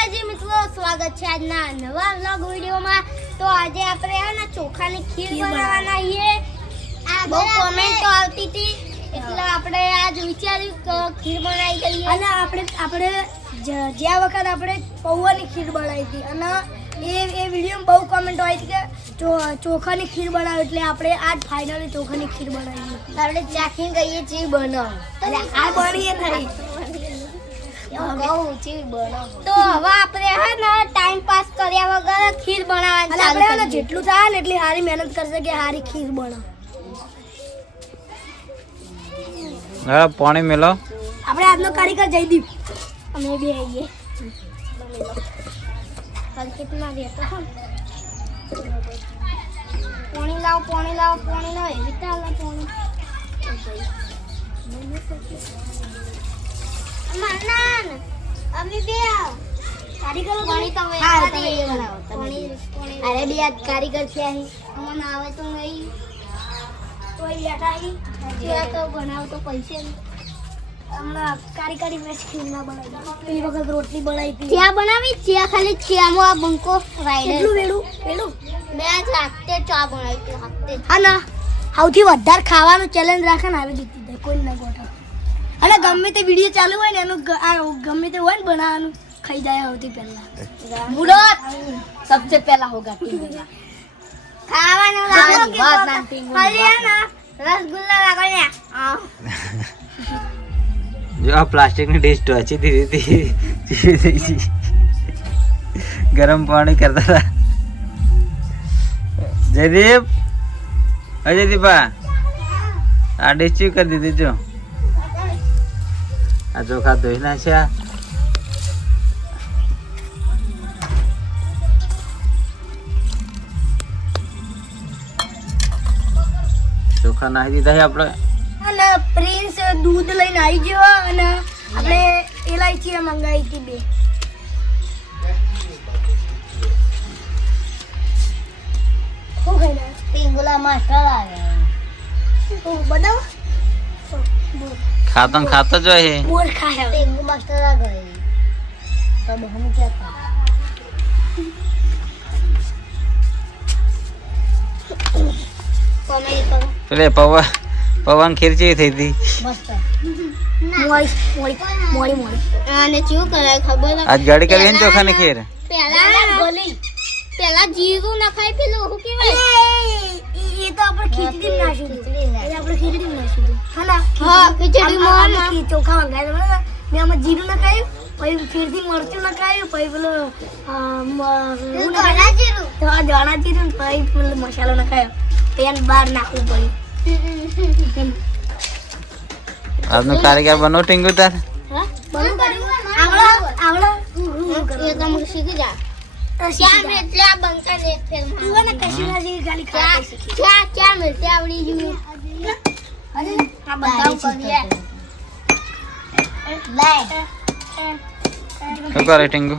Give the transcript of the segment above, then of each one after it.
માતાજી મિત્રો સ્વાગત છે આજના નવા વ્લોગ વિડીયોમાં. તો આજે આપણે હે ને ચોખાની ખીર બનાવવાના છીએ. બહુ કોમેન્ટ આવતી હતી. એટલે આપણે આજ વિચાર્યું કે ખીર બનાવી દઈએ. અને આપણે આપણે જ્યાં વખત આપણે પૌવાની ખીર બનાવી હતી અને એ એ વિડીયોમાં બહુ કોમેન્ટ આવી હતી કે ચોખાની ખીર બનાવી એટલે આપણે આજ ફાઇનલી ચોખાની ખીર બનાવી. આપણે ચાખીને કહીએ છીએ બનાવ. આ બનીએ નહીં. તો હવે આપણે હે ને ટાઈમ પાસ કર્યા વગર ખીર બનાવવાની આપણે જેટલું થાય ને એટલી સારી મહેનત કરશે કે સારી ખીર બને. હા પાણી મેલો. આપણે આજનો કારીગર જયદીપ. અમે બે આવીએ. હલકીતમાં રહેતો હો? પાણી લાવ પાણી લાવ પાણી લાવ. એવી રીતે હાલે પાણી. અરે બે આજ કારીગર છે અહીં. અમને આવે તો નહીં. એ બેઠા અહીં. તો બનાવતો પૈસે હમણાં કારીગરી બનાવી. પેલી વખત રોટલી બનાવી હતી. ચા બનાવી ચિયા ખાલી ચિયામાં આ બંકો પેલું મેં આજ હાથે ચા બનાવી હતી હા ના. સૌથી વધારે ખાવાનું ચેલેન્જ રાખે ને આવી જીતી જાય કોઈ ના ગોઠવ. અને ગમે તે વીડિયો ચાલુ હોય ને એનું ગમે તે હોય ને બનાવવાનું ખાઈ જાય આવતી પહેલા. મુરત! સબસે પહેલા હોગા ખાવાનું રસગુલ્લા જો આ પ્લાસ્ટિકની ડિશ ટોચી ધીરે ધીરે ગરમ પાણી કરતા હતા. જયદીપ! અજયદીપા! આ ડિશ કરી દીધી જો. આ ચોખા ધોઈ નાખ્યા ચોખા નાખી દીધા છે આપણે. અને પ્રિન્સ દૂધ લઈને આવી ગયો અને આપણે ઇલાયચી મંગાવી હતી બે. પિંગલા માસ્ટર આવ્યા. તો બતાવો બોલ ખાતો ને ખાતો જ હોય છે. બોલ ખાય હવે. પિંગુ માસ્ટર આ ગઈ તબ હમ क्या था કોમેડી કરો પેલે પૌવા પૌવાની ખીર ચેવી થઈ હતી મસ્ત મોડી મોડી મોડી મોડી અને શું કરાય ખબર આજ ગાડી કરી ને ચોખાની ખીર પેલા ગલી પેલા જીરું નખાય પેલું શું કહેવાય એ તો આપણે ખીચડી નાખી દીધું એ આપણે ખીચડી. નાખી દીધું હા ના હા, ખીચડીમાં આમ- આમ આમાં. ખી- ચોખા વઘાર્યા બરાબર. મેં આમાં જીરું નખાયું પછી ફીરથી મરચું નખાયું પછી પેલો અ, મ- શું નખાયું? ઘણા જીરું તો ધાણા જીરું પછી પેલો મસાલો નખાયો પછી એને બહાર નાખવું પડ્યું. આજનો કારીગર બનો ટીંગુ તાર આવડો આવડો. એ શીખી જા જા. એટલે આ બંકા એક ફેર તું હે ને કશું ના શીખી, ખાલી ચા ખાતા શીખી. ચા ચા મિલતે આવડી જુએ અરે, આ બતાવું કરીએ. લાય શું કરે ટીંગુ.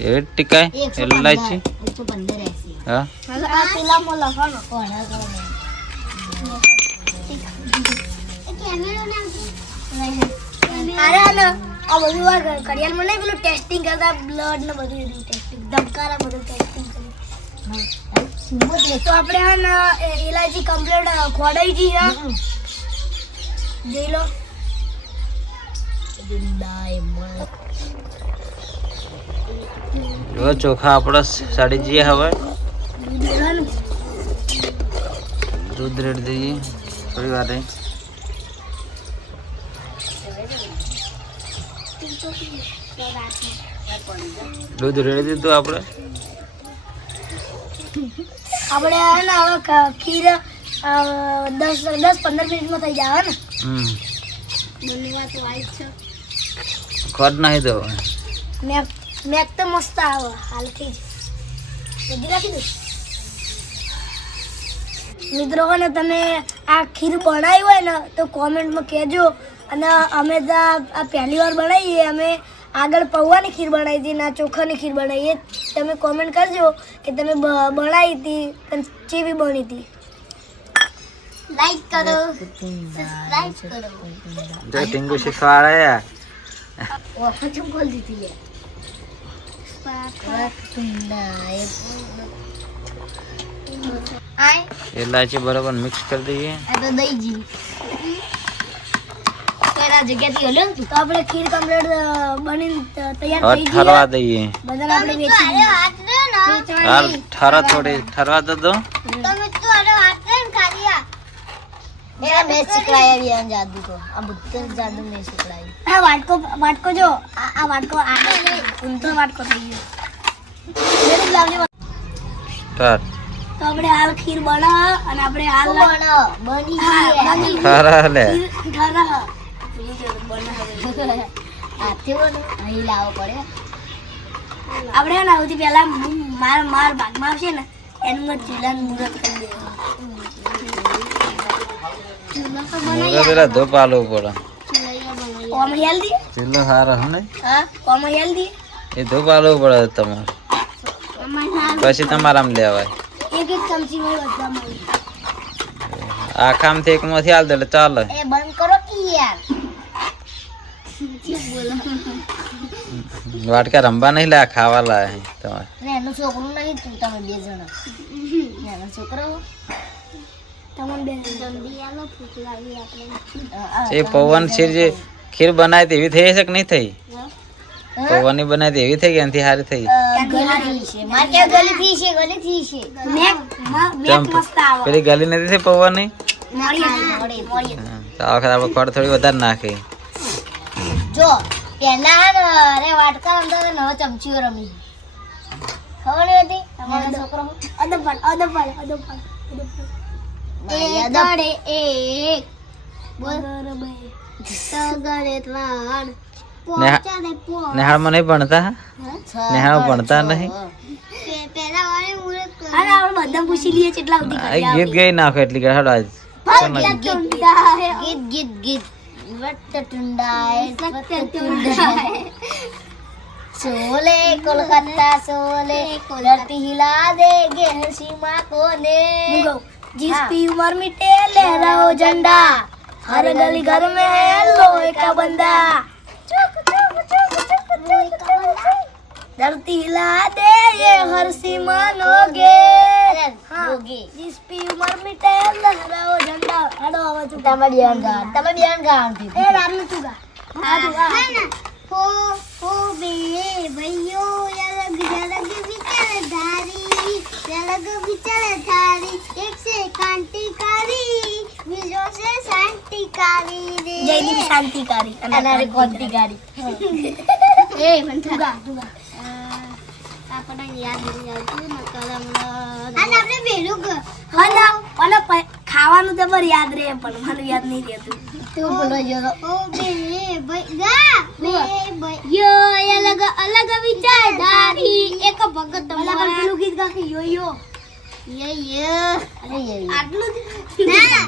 એ ટીકાય? એલાયચી એકસો પંદર એસી હા આ પેલા માં લખવાનો કોણ? અરે આને આ બધું વાર કરિયાલમાં નહીં પેલું ટેસ્ટિંગ કરતા બ્લડ ને બધું એનું ટેસ્ટિંગ ધબકારા બધું ટેસ્ટિંગ કર્યું તો આપણે આ ને ઇલાયચી કમ્પ્લીટ ખોડાઈ ગઈ છે. જોઈ લો. જો ચોખા આપણા સાડી જઈએ હવે. દૂધ દૂધ રેડ દઈએ થોડી વાર. રહી. દૂધ રેડી દીધું આપણે? આપણે ને હવે ખીર દસ દસ પંદર મિનિટમાં થઈ જાય ને? હમ. વાઈટ છે. ખોટ નાખી દો મેક મેક તો મસ્ત આવે હાલથી. જ બધી રાખી દઉં? મિત્રો અને તમે આ ખીર બનાવી હોય ને તો કોમેન્ટમાં કહેજો. અને અમે તો આ પહેલી વાર બનાવીએ. અમે આગળ પૌવાની ખીર બનાવી હતી ના ચોખાની ખીર બનાવીએ. તમે કોમેન્ટ કરજો કે તમે બનાવી હતી પણ ચેવી બની હતી. લાઈક કરો સબસ્ક્રાઇબ કરો. જો ટીંગુ શીખવા રહ્યા ઓહો શું બોલ દીધી લે. એલાચી બરાબર બરોબર મિક્સ કરી દઈએ. આ તો દઈ જી. આ હાલ. વાટકો વાટકો વાટકો થઈ ગયો. તો આપણે હાલ ખીર બનાવ અને આપણે હાલ બની ઠરા ભૂલી ગયો તો બનાવ. હાથે બનો અહીં લાવવો પડે આપણે ને સૌથી પહેલા માર માર ભાગમાં આવશે ને એનું જ ચૂલાનું મુહૂર્ત કરી દેવાનું પેલા આલવું પડે. કોમ હેલ્ધી? ચૂલો સારો હે ને? હા કોમ હેલ્ધી? એ ધૂપ આલવું પડે તમારે. પછી તમારામ લેવાય. એક એક ચમચી હોય બધા મળી આખામથી એક માંથી હાલ દે એટલે ચાલે. એ બંધ કરો કે યાર. વાટકા રમવા નહીં લે ખાવા લાય તમારે. એનો છોકરો નહીં તું તમે બે જણા. એનો છોકરો? એ પવન ખીર જે ખીર બનાવી તેવી થઈ છે કે નહીં થઈ? પવનની બનાવી તેવી થઈ કે એનાથી સારી થઈ. ગલી છે. મારે ક્યાં ગલી થી છે ગલી થી છે. મેક મ- મેક જમ્પ મસ્ત આવે. પેલી ગલી નથી થઈ હા, તો આ વખત આપણે ખોડ થોડી વધારે નાખી. જો પહેલા હે ને અરે વાટકા અંદર નવો ચમચીઓ રમી. ખબર નહીં હતી? નાનો છોકરો અદપાડ અદપાડ એક. ગળે એક નેહાળમાં નહીં ભણતા? નેહાળ ભણતા નહીં? ગીત ગઈ નાખો એટલી કે હેડો આજ. ગીત ગીત ગીત. सोले कोलकाता सोले धरती हिला दे सीमा कोने जिसकी उम्र मिटे लहरा हो झंडा हर गली घर में है लोहे का बंदा चुक चुक चुक चुक चुक चुक धरती हिला दे ये हर सीमा नोगे होगी जिस भी उम्र मिटे लहराओ झंडा હેડો હવે તું તમે બેન ગાન તમે બેન ગાન થી એ રામ તું ગા હા તું ગા हो हो बे भैयो अलग अलग विचार धारी अलग विचार धारी एक से कांतिकारी બીજો છે શાંતિકારી રે જયદીપ શાંતિકારી અનારે ક્રાંતિકારી એ તું ગા તું ગા આપણને યાદ નહીં આવતું ને કલમ અને આપણે ભેરું ગ અને અને ખાવાનું તો પર યાદ રહે પણ મને યાદ નહીં રહેતું. તું બોલો જો ઓ બે ભાઈ ગા બે ભાઈ. યો અલગ અલગ વિચારધારી એક ભગત પેલા પેલું ગીત ગા કે યો. યો યે. યે આટલું જ? ના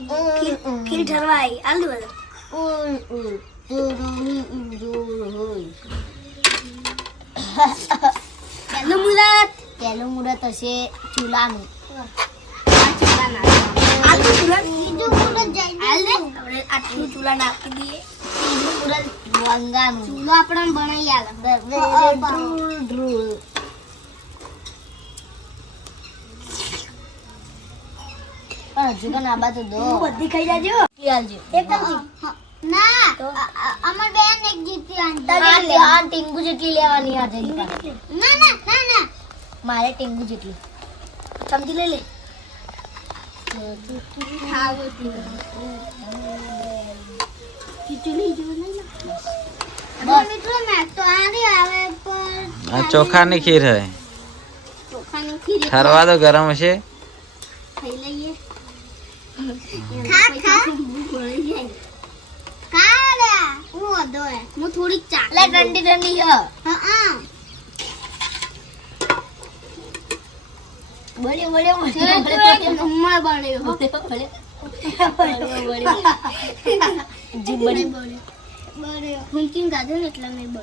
ખીર ખીર ઠરવાઈ આલુ બધા પહેલું મુહૂર્ત પહેલું મુહૂર્ત હશે ચૂલાનું આટલું ચૂલા નાખી દઈએ ચૂલો આપણે બનાવી આલે હજુ કન આબા તો દો. બધી ખાઈ જાજો. આલજો. એક ચમચી ના તો? બેન એક જીતી આંટી. આ આ ટીંગુ જેટલી લેવાની આ જરી ના ના ના ના. મારે ટીંગુ જેટલી. ચમચી લઈ લે. મિત્રો મેં તો આની આવે પણ આ ચોખાની ખીર હે. ચોખાની ખીર ઠરવા દો ગરમ હશે. ખાઈ લઈએ. હું થોડીક ચા ઠંડી ઠંડી હ. હા હા. બળ્યો બળ્યો નંબર બન્યો જી બળી બન્યો હુંકીન ગાધો ને એટલે નહીં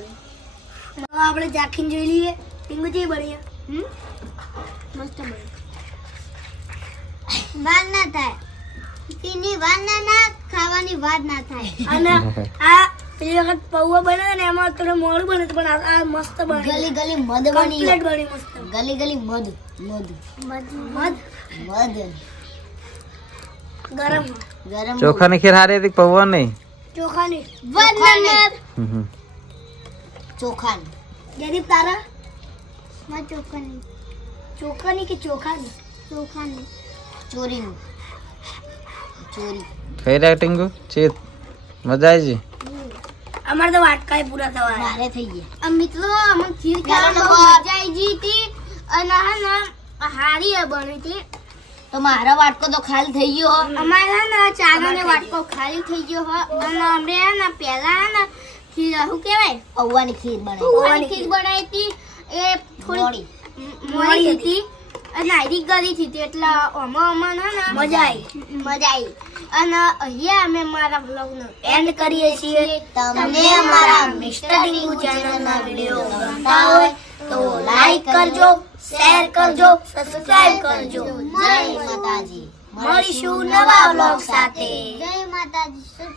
આપણે ચાખીને જોઈ લઈએ. ટીંગુ જે બળી મસ્ત બળ્યો વાર ના થાય. તેની વાર ના ના ખાવાની વાત ના થાય. અને આ પેલી વખત પૌવા બને ને એમાં થોડું મોડું બને પણ આ મસ્ત બને ગલી ગલી મધ કમ્પ્લીટ બની મસ્ત. ગલી ગલી મધ મધ. મધ. મધ. ગરમ. ગરમ ચોખાની ખીર હારે હતી પૌવા નહીં ચોખાની. વનનર હમ હમ. ચોખાન. જયદીપ તારા? માં ચોખાની. ચોખાની કે ચોખાની? ચોખાની. ચોરીનું. ચોરી ખાઈ રહ્યા ટીંગુ ચેત. મજા આવી અમારે તો વાટકાય પૂરા થવા મારે થઈ ગયા. મિત્રો અમે ખીર ખાવા મજા આવી ગઈ હતી. અને હા ના હારી એ બની હતી. તો મારો વાટકો તો ખાલી થઈ ગયો અમારે હે ને ચાનો ને વાટકો ખાલી. થઈ ગયો હો. અને અમે હે ને પહેલા હે ને ખીર શું કહેવાય? પૌવાની ખીર બનાવી. પૌવાની ખીર બનાવી હતી. એ થોડી મોડી હતી. અને આયરી ગળી હતી એટલે અમને હે ને મજા આવી મજા આવી અને અહીંયા અમે મારા બ્લોગનો એન્ડ કરીએ છીએ. તમને અમારા મિસ્ટર ડીંગુ ચેનલના વીડિયો ગમતા હોય તો લાઈક કરજો શેર કરજો સબસ્ક્રાઇબ કરજો. જય માતાજી. મળીશું નવા બ્લોગ સાથે. જય માતાજી.